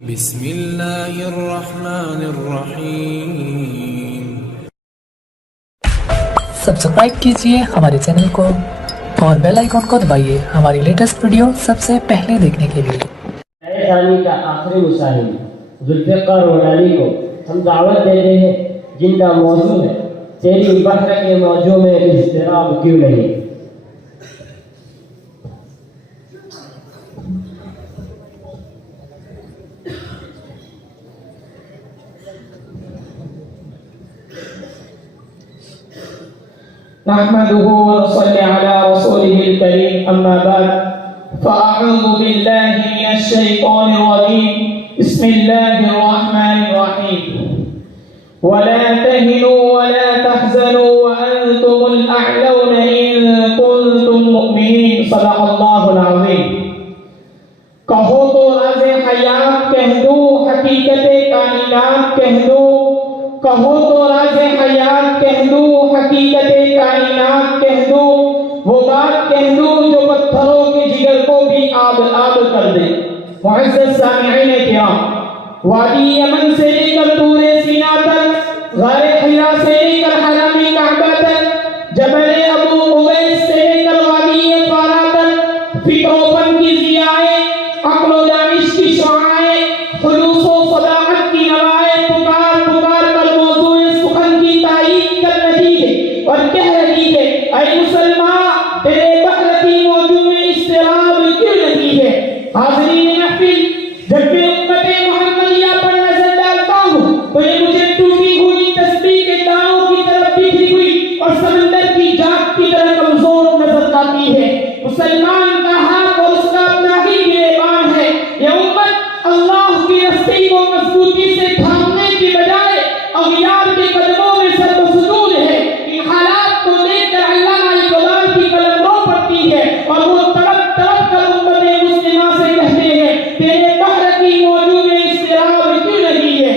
بسم اللہ الرحمن الرحیم۔ سبسکرائب کیجئے ہمارے چینل کو اور بیل آئیکن کو دبائیے ہماری لیٹسٹ ویڈیو سب سے پہلے دیکھنے کے لیے۔ ثانی کا آخری مصاحب ذوالفقار ونانی کو ہم دعوت دیتے ہیں، جن کا موضوع ہے تیری بحر کے موجوں میں اضطراب کیوں نہیں۔ نحمده ونصلي على رسوله الكريم، أما بعد، فأعوذ بالله من الشيطان الرجيم، بسم الله الرحمن الرحيم، ولا تهنوا ولا تحزنوا وأنتم الأعلون إن كنتم مؤمنين، صدق الله العظيم۔ کہو تو راز حیات کہہ دو، حقیقت کائنات کہہ دو، کہو تو راز حیات کہہ دو، حقیقت کائنات کہہ دو، وہ بات کہہ دو جو پتھروں کے جگر کو بھی آب آب کر دے۔ معزز سامعین کرام، وادی یمن سے لے کر طور سینا تک، غار حرا سے لے کر حرم کعبہ تک، جبل ابو قبیس سے لے کر وادی فارا تک، فکر و فن کی ضیائیں، عقل و دانش کی شعاعیں، خلوص و صداقت کی نوائیں پکار پکار کر موضوع سخن کی تائید کر رہی ہے اور کہہ رہی ہے، اے مسلمان تیرے بحر کی موجوں میں اضطراب کیوں نہیں ہے۔ حاضرین محفل، جب میں امت محمدیہ پر نظر ڈالتا ہوں تو یہ مجھے ٹوٹی ہوئی تسبیح کے دانوں کی طرف بکھری ہوئی اور سمندر کی جاگ کی طرح کمزور نظر آتی ہے۔ مسلمان کا ہاتھ اور اس کا اپنا ہی گریبان ہے۔ یہ امت اللہ کی رسی کو مضبوطی سے تھامنے کی بجائے اغیار کے قدموں میں سر بسجود ہے۔ ان حالات کو دیکھ کر علامہ اقبال کی قلم رو پڑتی ہے اور وہ تڑپ تڑپ کر امت مسلمہ سے کہتے ہیں، تیرے بحر کی موجوں میں اضطراب کیوں نہیں ہے۔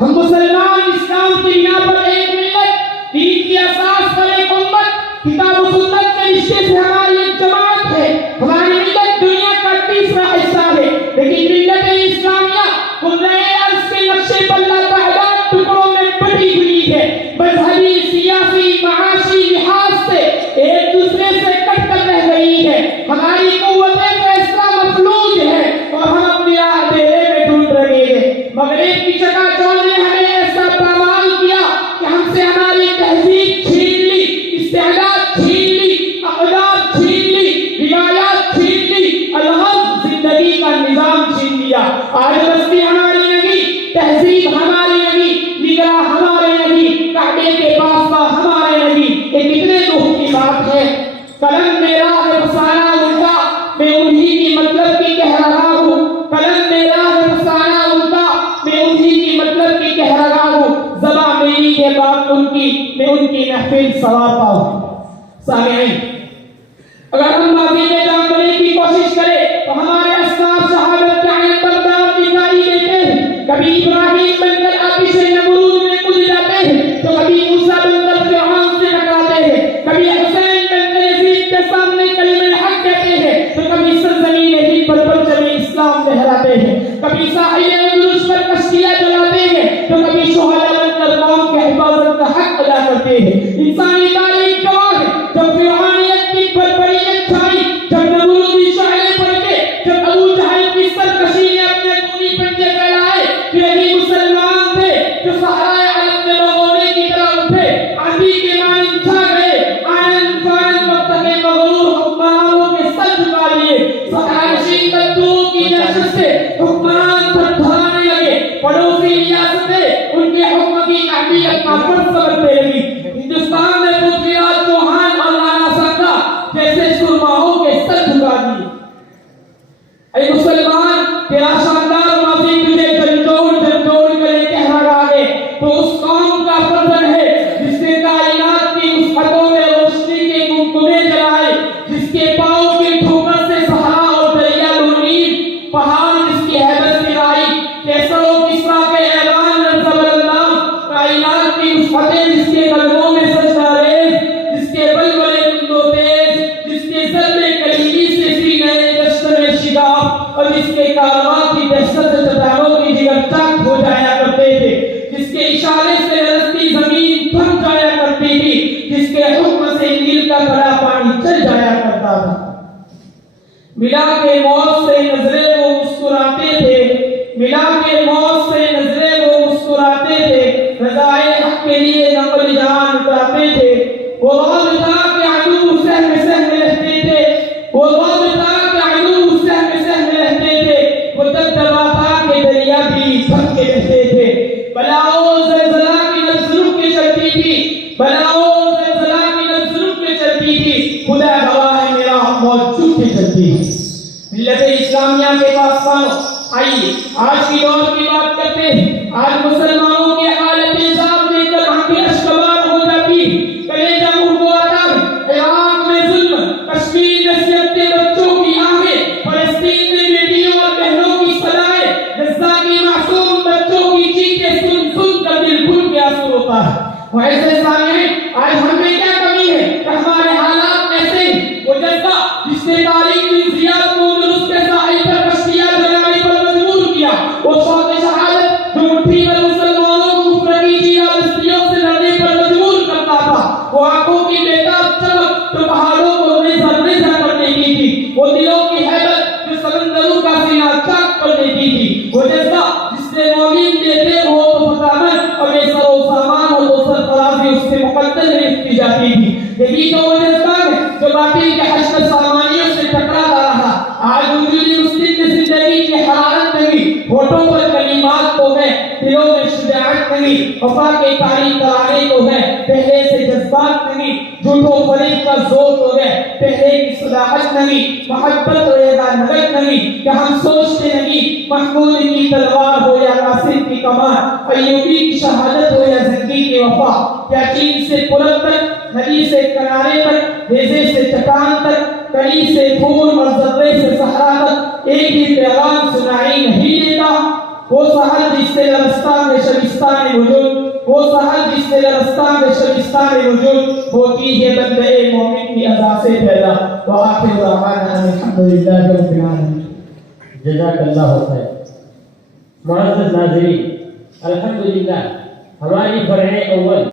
ہم مسلمان اسلام کی بنا پر ایک ملت، دین کی اساس پر ایک امت، کتاب و سنت کے رشتے سے ہماری ایک جماعت ہے۔ ہماری ملت دنیا کا تیسرا حصہ ہے، لیکن ملت اسلامیہ قرۂ ارض کے نقشے پر لاتعداد ٹکڑوں میں بٹی ہوئی ہے۔ مذہبی، سیاسی، معاشی لحاظ سے ایک دوسرے سے کٹ کر رہ گئی ہے۔ ہماری قوت فیصلہ مفلوج ہے اور ہم اپنے اندھیرے میں ڈوب رہے ہیں۔ مغرب کی چکا چوند نے ہمیں ایسا پامال کیا کہ ہم سے ہماری تہذیب چھین لی، استعداد چھین لی، اقدار چھین لی، روایات چھین لی، الغرض زندگی کا نظام چھین لیا۔ آج بستی ہماری نہیں، تہذیب ہماری نہیں، نگاہ ہمارے نہیں، کعبے کے پاسباں ہمارے نہیں۔ یہ کتنے دکھ کی بات ہے۔ قلم میرا ہے فسانہ الٹا، میں انہی کی مطلب کی کہہ رہا ہوں۔ قلم میرا ہے فسانہ الٹا، میں انہی کی مطلب کی کہہ رہا ہوں۔ زباں میری ہے بات ان کی، میں ان کی محفل سنوارتا ہوں۔ سامعین، اگر ہم ماضی میں جاننے کی کوشش کریں تو ہمارے اسلاف شہادت کے عین پر داغ دکھائی دیتے ہیں۔ کبھی ابراہیم بن کر آتش نمرود میں کود جاتے ہیں تو کبھی موسیٰ بن کر فرعون سے ٹکراتے ہیں، کبھی حسین بن کر یزید کے سامنے کلمہ حق کہتے ہیں تو کبھی سرزمین ہند پر پرچم اسلام لہراتے ہیں، کبھی ساحل اندلس پر کشتیاں چلاتے ہیں تو کبھی شہداء بن کر قوم کے حفاظت کا حق ادا کرتے ہیں۔ انسانی تاریخ گواہ ہے، جب فرعونیت کی بربریت چھائی، جب نمرودی شعلے پھڑکے، جب ابو جہل کی سرکشی نے اپنے خونی پنجے پھیلائے، یہی مسلمان تھے جو صحرائے عرب میں بغونے کی طرح اٹھے، آندھی کے مانند چھا گئے، آنن فانن وقت کے مغرور حکمرانوں کے سر جھکا لیے، صحرائے کدو کی دہشت سے حکمران تھر تھرانے لگے، پڑوسی ریاستیں ان کے حکم کی اہمیت کا فرض سمجھنے لگی۔ ہندوستان نے پرتھویراج چوہان اور رانا سنگا جیسے سرماؤں کے سر جھکا دیے۔ اے مسلمان، تیرا شاندار ماضی تجھے جھنجھوڑ جھنجھوڑ کر یہ کہہ رہا ہے تو اس قوم کا فضل ہے جس نے کائنات کی وسعتوں میں روشنی کے گمگمے جلائے، جس کے پاؤں کی ٹھوکر سے صحرا اور دریا لونید، پہاڑ جس کی ہیبت گرائی، کیسر و کسریٰ کے اعلان زبردست، کائنات کی وسعتیں ملا کے موت سے نظریں وہ مسکراتے تھے، ملا کے موت سے نظریں وہ مسکراتے تھے، رضائے حق کے لیے نقل جان اٹھاتے تھے۔ وہ وقت تھا کہ عدو سہم سہم رہتے تھے، وہ وقت تھا کہ عدو سہم سہم رہتے تھے، وہ دبدبا تھا کہ دریا بھی بھر کے رہتے تھے۔ بلاؤ زلزلہ کی لفظ رک کے چلتی تھی، بلاؤ زلزلہ کی لفظ رک کے چلتی تھی، خدا گواہ ہے میرا موت چپ کے چلتی ہے۔ ملت اسلامیہ کے پاسبانوں، آئیے آج کی دور کی بات کرتے ہیں۔ آج مسلمانوں کے حالت عذاب دیکھ کر آنکھیں اشکبار ہو جاتی ہیں، کلیجہ منہ کو آتا ہے۔ عراق میں ظلم، کشمیر میں سیاہتے بچوں کی آہیں، فلسطین میں بیٹیوں اور بہنوں کی صدائیں، غزہ کی معصوم بچوں کی چیخیں سن سن کر دل بھر کے آنسو روتا ہے۔ ویسے سامعین، آج ہم میں کیا کمی ہے کہ ہمارے حالات ایسے ہیں؟ وہ جذبہ جس نے تاریخ کی زیادت کو درست کے ساحل پر کشتیاں جلانے پر مجبور کیا، وہ شوق شہادت جو مٹھی پر مسلمانوں کو کفر کی جہادستیوں سے لڑنے پر مجبور کرتا تھا، وہ آنکھوں کی بیتاب چمک جو پہاڑوں کو ریزہ ریزہ کر دیتی تھی، وہ دلوں کی حیبت جو سمندروں کا سینہ چاک کر دیتی تھی، وہ جذبہ جس نے مومن دیتے ہو تو فتامت اور بے سر و سامان ہو تو سرفرازی اس سے مقدر رفت کی جاتی تھی۔ یہی تو وہ جذبہ ہے جو باطل کے حشر سامانیوں سے ٹکراتا رہا۔ آج وجودی مسلم کی زندگی کی حرارت نہیں، ہوٹوں پر کلمات تو ہے، دلوں میں شجاعت نہیں، وفا کے تاریخ ترانے تو ہے، پہلے سے جذبات نہیں، جھوٹ و فریب کا زور تو ہے، پہلے کی صداقت نہیں، محبت و نگت نہیں، کہ ہم سوچتے نہیں محمود کی تلوار ہو یا قاسم کی کمان، ایوبی کی شہادت ہو یا زکی کی وفا، کیا چین سے پلک تک، ندی سے کنارے تک، ریزے سے چٹان تک، کلی سے پھول اور ذرے سے صحرا تک ایک ہی پیغام سنائی نہیں دیتا؟ وہ سحر جس سے لرستان میں شبستان وجود، وہ سحر جس سے لرستان میں شبستان وجود ہوتی ہے بندے مومن کی اذا سے پیدا۔ وآخر دعوانا الحمدللہ رب العالمین۔ جزاک اللہ خیر۔ معزز ناظرین، الحمدللہ ہماری فرع اول